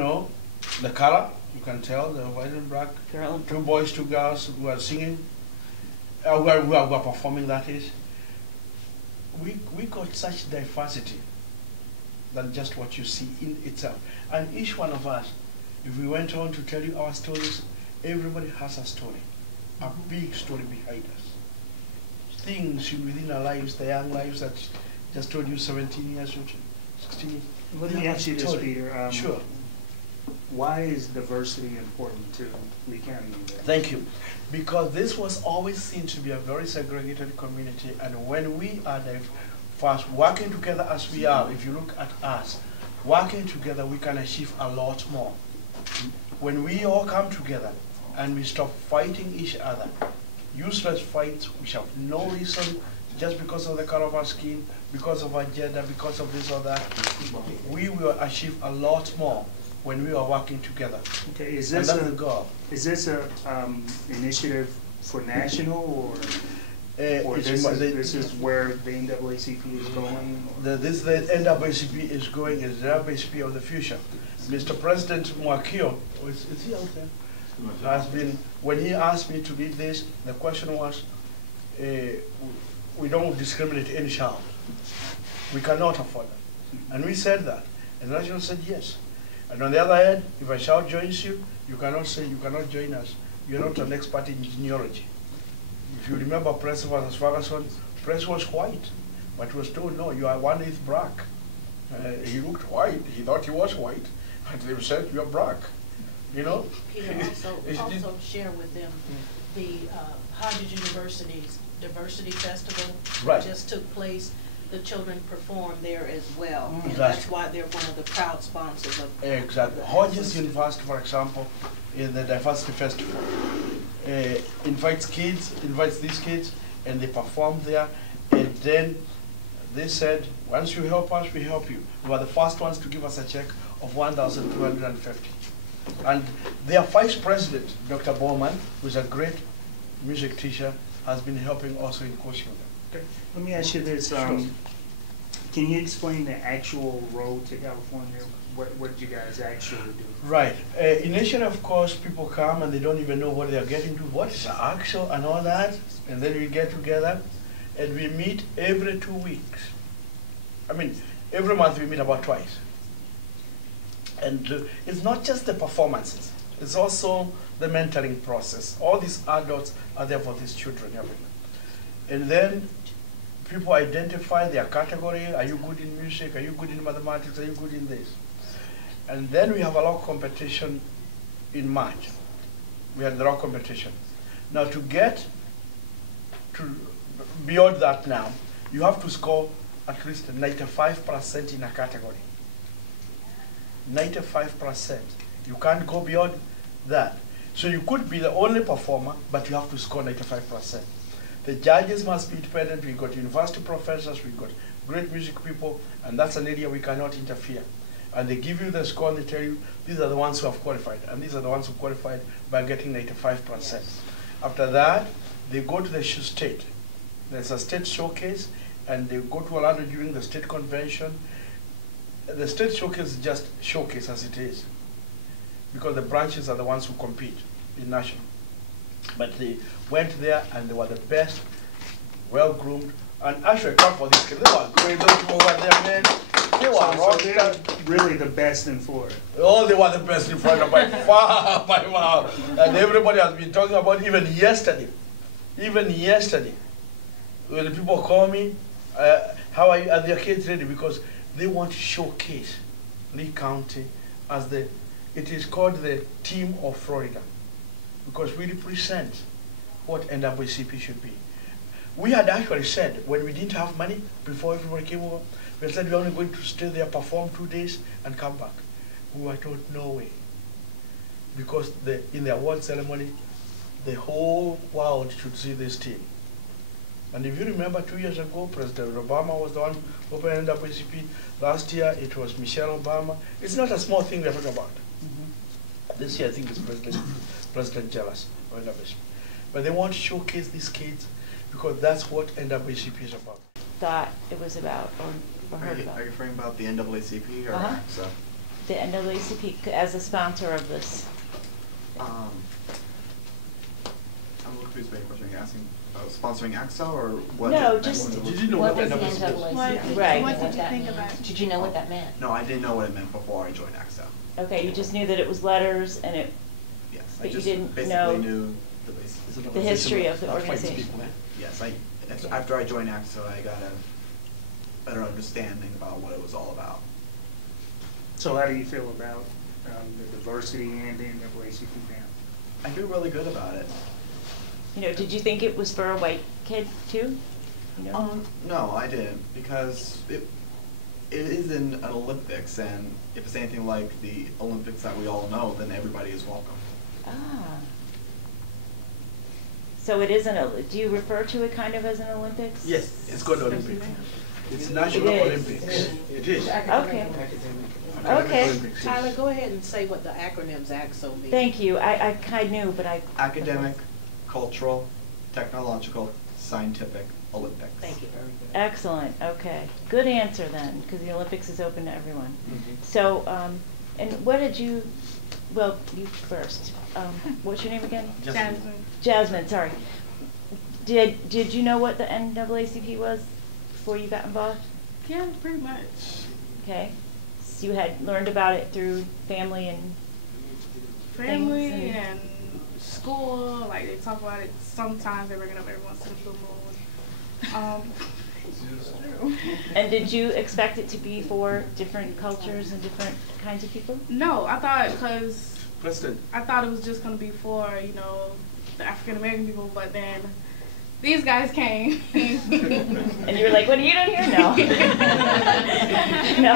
know, the color, you can tell, the white and black, two boys, two girls who are singing, who are performing, that is. We got such diversity than just what you see in itself. And each one of us, if we went on to tell you our stories, everybody has a story, a big story behind us. Things within our lives, the young lives that just told you 17 years, 16 years. Let me ask you this, Peter. Sure. Why is diversity important to Lee County? Thank you. Because this was always seen to be a very segregated community, and when we are first working together as we are, if you look at us, working together we can achieve a lot more. When we all come together and we stop fighting each other, useless fights which have no reason, just because of the color of our skin, because of our gender, because of this or that, we will achieve a lot more when we are working together. Okay, is this a initiative for national, or this is where the NAACP is going? The NAACP is going, is the NAACP of the future. Mr. President Mwakio, is he out there? Has been, when he asked me to lead this, the question was, we don't discriminate any child. We cannot afford that. And we said that. And the national said yes. And on the other hand, if a child joins you, you cannot say you cannot join us. You're not an expert in genealogy. If you remember Press versus Ferguson, Press was white, but was told, no, you are 1/8 black. He looked white, he thought he was white, and they said, you're black. You know? Peter, also share with them the Hodges University's Diversity Festival just took place. The children perform there as well. And that's why they're one of the proud sponsors of exactly. Hodges University, for example, in the Diversity Festival, invites these kids, and they perform there. And then they said, once you help us, we help you. We were the first ones to give us a check of $1,250. And their vice president, Dr. Bowman, who is a great music teacher, has been helping also in coaching them. Okay. Let me ask you this. Can you explain the actual road to California? What did you guys actually do? Right. Initially, of course, people come and they don't even know what they're getting to, what is the actual and all that. And then we get together and we meet every 2 weeks. I mean, every month we meet about twice. And it's not just the performances. It's also the mentoring process. All these adults are there for these children every month. And then people identify their category. Are you good in music? Are you good in mathematics? Are you good in this? And then we have a rock competition in March. We had the rock competition. Now to get to beyond that now, you have to score at least 95% in a category. 95%. You can't go beyond that. So you could be the only performer, but you have to score 95%. The judges must be independent. We've got university professors, we've got great music people, and that's an area we cannot interfere. And they give you the score and they tell you, these are the ones who have qualified, and these are the ones who qualified by getting 95%. Yes. After that, they go to the state. There's a state showcase, and they go to Orlando during the state convention. The state showcase is just showcase as it is, because the branches are the ones who compete in national. But they went there and they were the best, well-groomed, and actually clap for these kids. They were great, those people over there, man. They were they're really the best in Florida. Oh, they were the best in Florida by far, by far. And everybody has been talking about even yesterday, when the people call me, how are their kids ready? Because they want to showcase Lee County as it is called the team of Florida, because we represent what NAACP should be. We had actually said, when we didn't have money, before everybody came over, we said we're only going to stay there, perform 2 days, and come back. We were told, no way. Because in the award ceremony, the whole world should see this team. And if you remember 2 years ago, President Obama was the one who opened NAACP. Last year, it was Michelle Obama. It's not a small thing we're talking about. This year, I think it's President Jealous of NAACP. But they want to showcase these kids because that's what NAACP is about. Thought it was about or heard about. Are you referring about the NAACP or the NAACP as a sponsor of this? I'm a little confused by your question. Are you asking about sponsoring AXA or what? No, just Did you know what was the the NAACP NAACP? Right. What did you think about it? Did you know what that meant? No, I didn't know what it meant before I joined AXA. Okay, you just knew that it was letters and it, Yes, but I you just didn't basically know knew the basics. the history of the organization. Yes, after I joined AXA, I got a better understanding about what it was all about. So how do you feel about the diversity and the NAACP now? I feel really good about it. You know, did you think it was for a white kid too? You know? No, I didn't, because it is in an Olympics, and if it's anything like the Olympics that we all know, then everybody is welcome. Ah. So it isn't a, do you refer to it kind of as an Olympics? Yes, it's called Olympics. It's National Olympics. It is. Okay. Okay. Tyler, go ahead and say what the acronyms AXO mean. Thank you. I kind of knew, but I... Academic, cultural, technological, scientific, Olympics. Thank you, very good. Excellent. Okay. Good answer then, because the Olympics is open to everyone. Mm-hmm. So, and what did you, well, you first. What's your name again? Jasmine. Jasmine, sorry. Did you know what the NAACP was before you got involved? Yeah, pretty much. Okay. So you had learned about it through family and Family things and school, like they talk about it. Sometimes they bring it up every once in a blue moon. And did you expect it to be for different cultures and different kinds of people? No, I thought I thought it was just gonna be for, you know, the African American people, but then these guys came. And you were like, what are you doing here? No. No.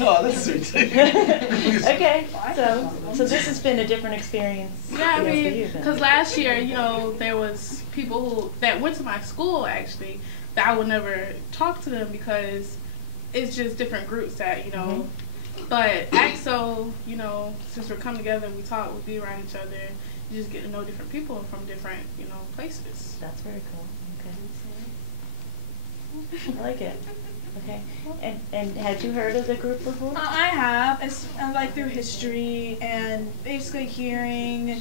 Oh, that's sweet. Okay, so this has been a different experience. Yeah, I for you mean, then. because last year, you know, there was people that went to my school actually that I would never talk to them because it's just different groups that, you know. But AXO, you know, since we're coming together, we talk, we be around each other. You just get to know different people from different, you know, places. That's very cool. Okay. I like it. Okay. And had you heard of the group before? I have, like through history and basically hearing.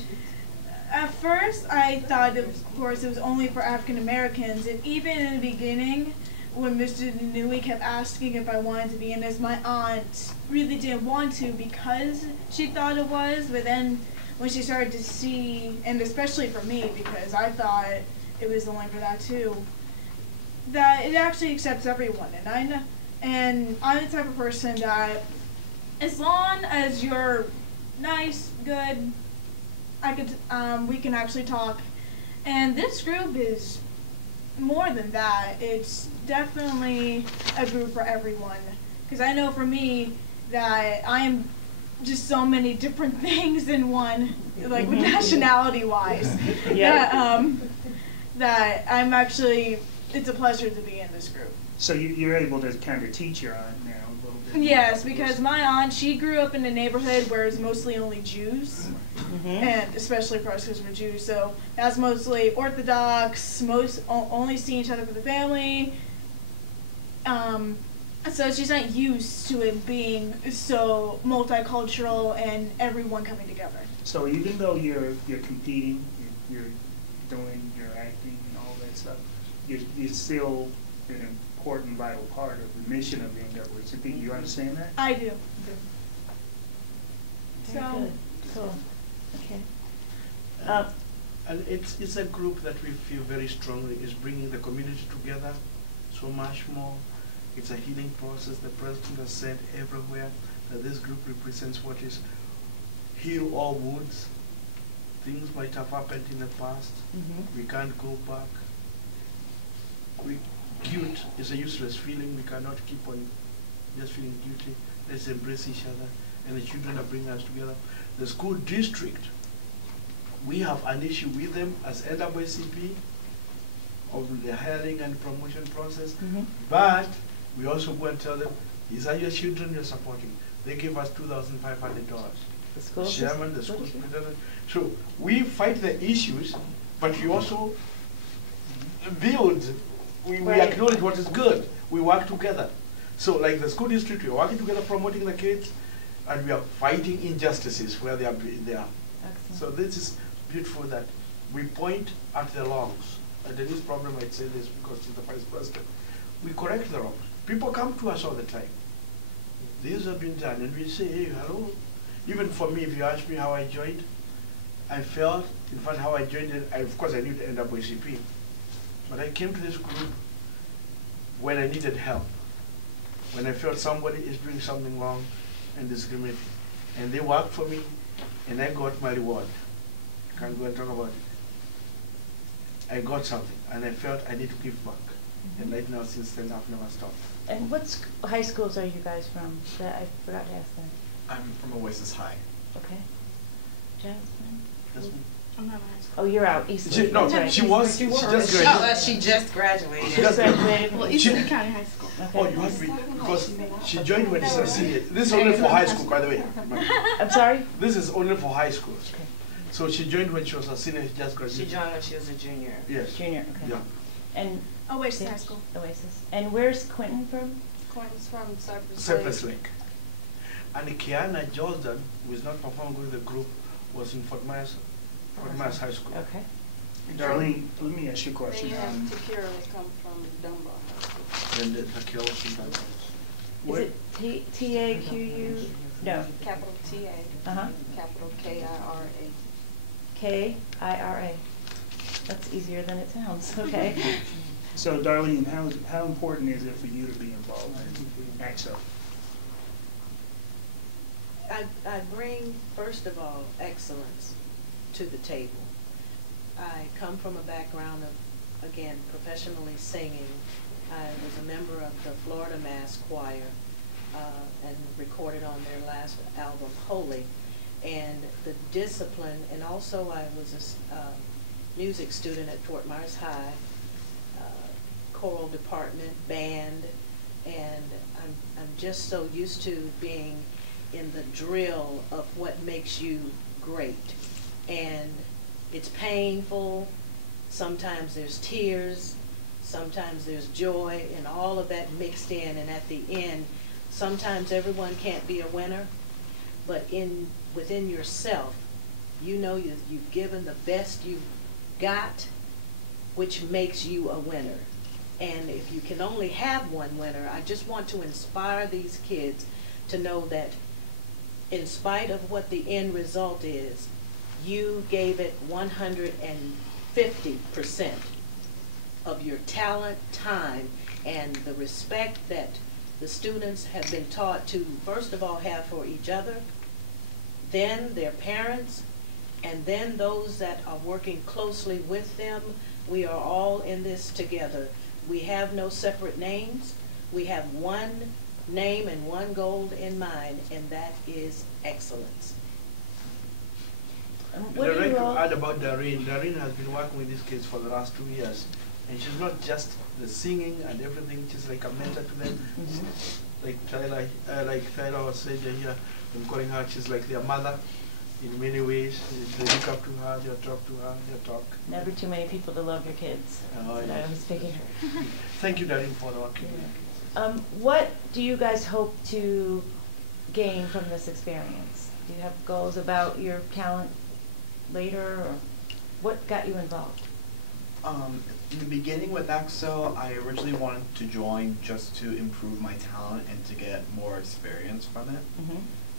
At first, I thought, of course, it was only for African Americans, and even in the beginning, when Mr. Nui kept asking if I wanted to be in this, my aunt really didn't want to because she thought it was, but then when she started to see, and especially for me, because I thought it was only for that too, that it actually accepts everyone, and I'm the type of person that as long as you're nice, good, we can actually talk, and this group is more than that. It's definitely a group for everyone, because I know for me that I am just so many different things in one, like with nationality wise. Yeah. That I'm actually, it's a pleasure to be in this group. So you're able to kind of teach your aunt now a little bit? Yes, because my aunt, she grew up in a neighborhood where it's mostly only Jews, and especially for us because we're Jews, so that's mostly Orthodox, only seeing each other for the family. So she's not used to it being so multicultural and everyone coming together. So even though you're competing, you're doing your acting and all that stuff, you're still an important, vital part of the mission of the NAACP. You understand that? I do. Very So, good. Cool. Okay. And it's a group that we feel very strongly is bringing the community together so much more. It's a healing process. The president has said everywhere that this group represents what is heal all wounds. Things might have happened in the past. We can't go back. Guilt is a useless feeling. We cannot keep on just feeling guilty. Let's embrace each other. And the children are bringing us together. The school district, we have an issue with them as NAACP of the hiring and promotion process. But we also go and tell them, these are your children you're supporting. They give us $2,500. The school Chairman, the school superintendent. So we fight the issues, but we also build. We acknowledge what is good. We work together. So like the school district, we're working together promoting the kids. and we are fighting injustices where they are. Excellent. So this is beautiful that we point at the wrongs. And Denise problem, I'd say this because she's the vice president. We correct the wrongs. People come to us all the time. These have been done, and we say, hey, hello. Even for me, if you ask me how I joined, I felt, in fact, how I joined it, of course I knew the NAACP, but I came to this group when I needed help, when I felt somebody is doing something wrong and discriminating. And they worked for me, and I got my reward. I can't go and talk about it. I got something, and I felt I need to give back. And right now, since then, I've never stopped. And what high schools are you guys from? I forgot to ask that. I'm from Oasis High. Okay. Jasmine? That's me. I'm not in high school. Oh, you're out. Eastwood. No, That's right. she was. She just graduated. She just graduated. She just graduated. Well, Eastwood County High School. Okay. Oh, you have to be, because she joined when she's a senior. This is only for high school, by the way. I'm sorry? This is only for high schools. Okay. So she joined when she was a senior, she just She graduated. joined when she was a junior. Yes. Junior, okay. Yeah. And Oasis High School. Oasis. And where's Quentin from? Quentin's from Cypress Cypress Lake. And Kiana Jordan, who is not performing with the group, was in Fort Myers High School. Okay. Darlene, let me ask you a Then question. you have Takira who come from Dunbar High School. Then the Takira was in Dunbar. Is it T-A-Q-U? No. Capital T-A, Uh-huh. capital K-I-R-A. K-I-R-A. That's easier than it sounds. Okay. So Darlene, how important is it for you to be involved in AXO? I bring, first of all, excellence to the table. I come from a background of, again, professionally singing. I was a member of the Florida Mass Choir and recorded on their last album, Holy. And the discipline, and also I was a music student at Fort Myers High, choral department, band, and I'm just so used to being in the drill of what makes you great. And it's painful, sometimes there's tears, sometimes there's joy, and all of that mixed in, and at the end, sometimes everyone can't be a winner, but within yourself, you know you've given the best you've got, which makes you a winner. And if you can only have one winner, I just want to inspire these kids to know that in spite of what the end result is, you gave it 150% of your talent, time, and the respect that the students have been taught to, first of all, have for each other, then their parents, and then those that are working closely with them. We are all in this together. We have no separate names. We have one name and one goal in mind, and that is excellence. What I'd do like you to all... add about Darlene. Darlene has been working with these kids for the last 2 years. And she's not just the singing and everything, she's like a mentor to them. Like Tyler was saying here, I'm calling her, she's like their mother in many ways. They look up to her, they talk to her, they talk. Never too many people to love your kids. Oh, That's what yeah. I was figuring. Thank you, Darlene, for the work you do. What do you guys hope to gain from this experience? Do you have goals about your talent later, or what got you involved? In the beginning with AXO, I originally wanted to join just to improve my talent and to get more experience from it.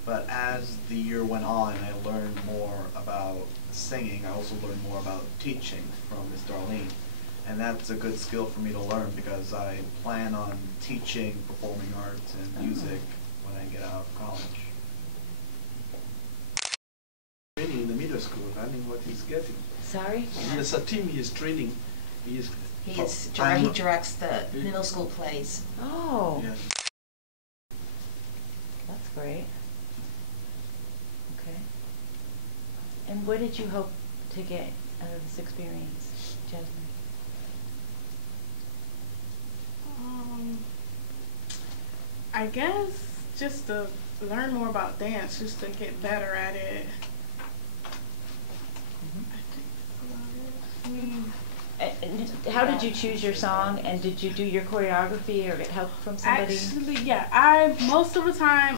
But as the year went on, I learned more about singing. I also learned more about teaching from Miss Darlene. And that's a good skill for me to learn because I plan on teaching performing arts and music when I get out of college. Training in the middle school, learning what he's getting. Sorry? There's a team he is training. He directs the middle school plays. Oh, Yeah. that's great. Okay. And what did you hope to get out of this experience, Jasmine? I guess just to learn more about dance, just to get better at it. I think that's about it. And how did you choose your song, and did you do your choreography or get help from somebody? Actually, yeah, most of the time